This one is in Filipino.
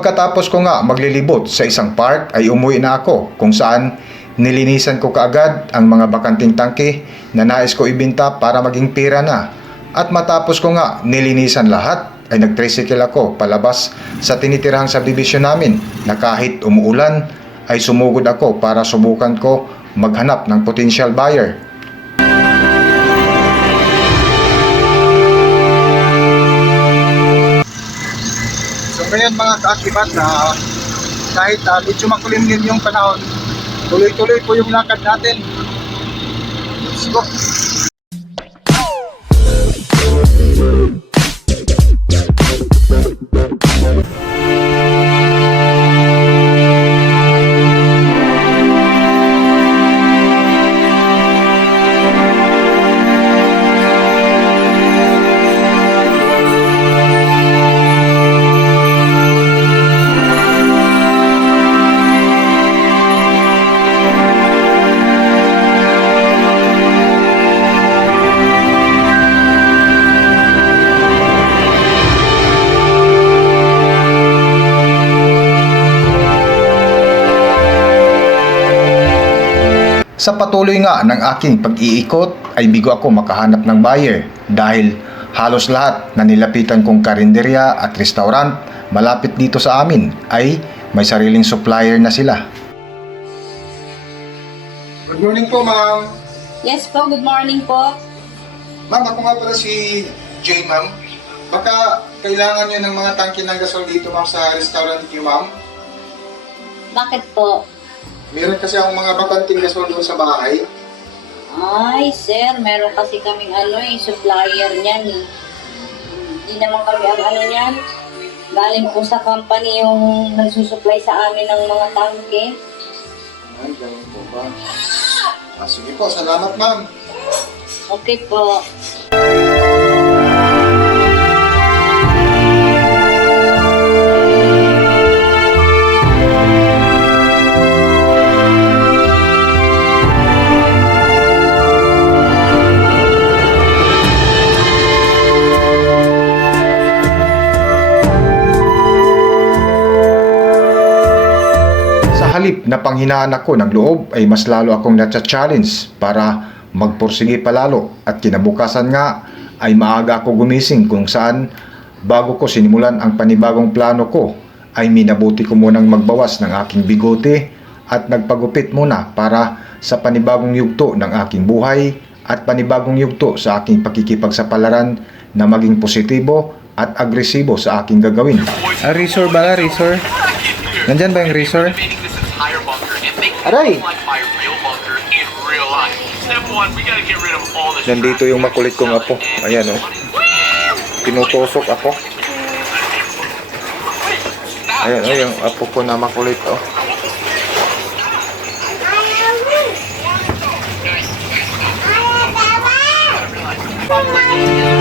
Pagkatapos ko nga maglilibot sa isang park ay umuwi na ako kung saan nilinisan ko kaagad ang mga bakanting tangke na nais ko ibenta para maging pera na. At matapos ko nga nilinisan lahat ay nag-tricycle ako palabas sa tinitirahang subdivision namin na kahit umuulan ay sumugod ako para subukan ko maghanap ng potential buyer. So ngayon mga kaakibat na kahit medyo makulimlim yung panahon, tuloy-tuloy po yung lakad natin. Let's go! Sa patuloy nga ng aking pag-iikot ay bigo ako makahanap ng buyer dahil halos lahat na nilapitan kong karinderya at restaurant malapit dito sa amin ay may sariling supplier na sila. Good morning po ma'am. Yes po, good morning po. Ma'am, ako nga pala si Jay ma'am. Baka kailangan nyo ng mga tangke ng gasol dito ma'am sa restaurant nyo ma'am. Bakit po? Meron kasi akong mga bakanting gasol doon sa bahay. Ay, sir, meron kasi kaming supplier niyan eh. Hindi naman kami ang niyan. Galing po sa company yung nagsusupply sa amin ng mga tangke. Ay, ganun po ba? Sige po, salamat ma'am. Okay po. Halip na panghinaan ako ng loob ay mas lalo akong natsa-challenge para magpursige palalo at kinabukasan nga ay maaga ako gumising kung saan bago ko sinimulan ang panibagong plano ko ay minabuti ko munang magbawas ng aking bigote at nagpagupit muna para sa panibagong yugto ng aking buhay at panibagong yugto sa aking pakikipagsapalaran na maging positibo at agresibo sa aking gagawin. Razor ba? Razor? Nandyan ba yung razor? Aray! Nandito yung makulit kong apo. Ayan o. Pinutosok ako. Ayan o, yung apo ko na makulit o. Mama!